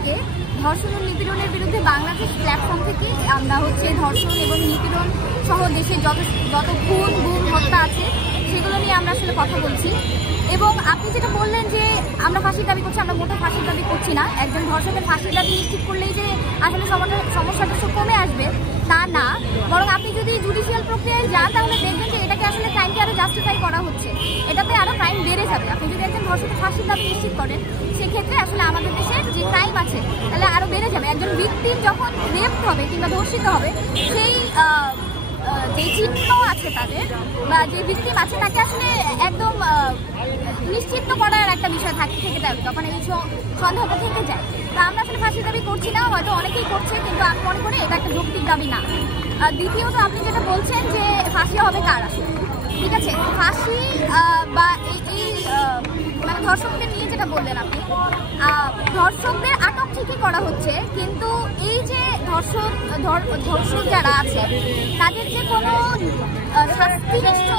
থেকে ধর্ষণ ও নিপীড়নের বিরুদ্ধে বাংলাদেশ প্ল্যাটফর্ম থেকে আমরা ধর্ষণ এবং নিপীড়ন সহ দেশে যত খুন গুম হত্যা আছে সেগুলো নিয়ে আমরা আসলে কথা বলছি। এবং আপনি যেটা বললেন যে আমরা ফাঁসির দাবি করছি, আমরা মোটেও ফাঁসির দাবি করছি না। একজন ধর্ষকের ফাঁসির দাবি নিশ্চিত করলেই যে আসলে সমস্যাটা কমে আসবে তা না, বরং আপনি যদি জুডিশিয়াল প্রক্রিয়ায় যান তাহলে দেখবেন যে এটাকে আসলে ক্রাইমকে আরও জাস্টিফাই করা হচ্ছে, এটাতে আরও ক্রাইম বেড়ে যাবে। আপনি যদি একজন ধর্ষকের ফাঁসির দাবি নিশ্চিত করেন সেক্ষেত্রে আসলে আমাদের দেশের যে ক্রাইম আছে তাহলে আরও বেড়ে যাবে। একজন ভিকটিম যখন রেপ হবে কিংবা ধর্ষিত হবে সেই যে চিহ্ন আছে তাদের বা যে ভিকটিম আছে তাকে আসলে একদম নিশ্চিত করার একটা বিষয় থেকে যাবে, তখন এই সন্দেহটা থেকে যায়। তা আমরা আসলে ফাঁসির দাবি করছি না, হয়তো অনেকেই করছে, কিন্তু আমি মনে করি এটা একটা যৌক্তিক দাবি না। দ্বিতীয়ত আপনি যেটা বলছেন যে ফাঁসি হবে কার, আসলে ঠিক আছে ফাঁসি বা এই মানে ধর্ষকদের নিয়ে যেটা বললেন আপনি, ধর্ষকদের আটক ঠিকই করা হচ্ছে, কিন্তু এই যে ধর্ষক যারা আছে তাদের যে কোনো শাস্তিনিষ্ঠ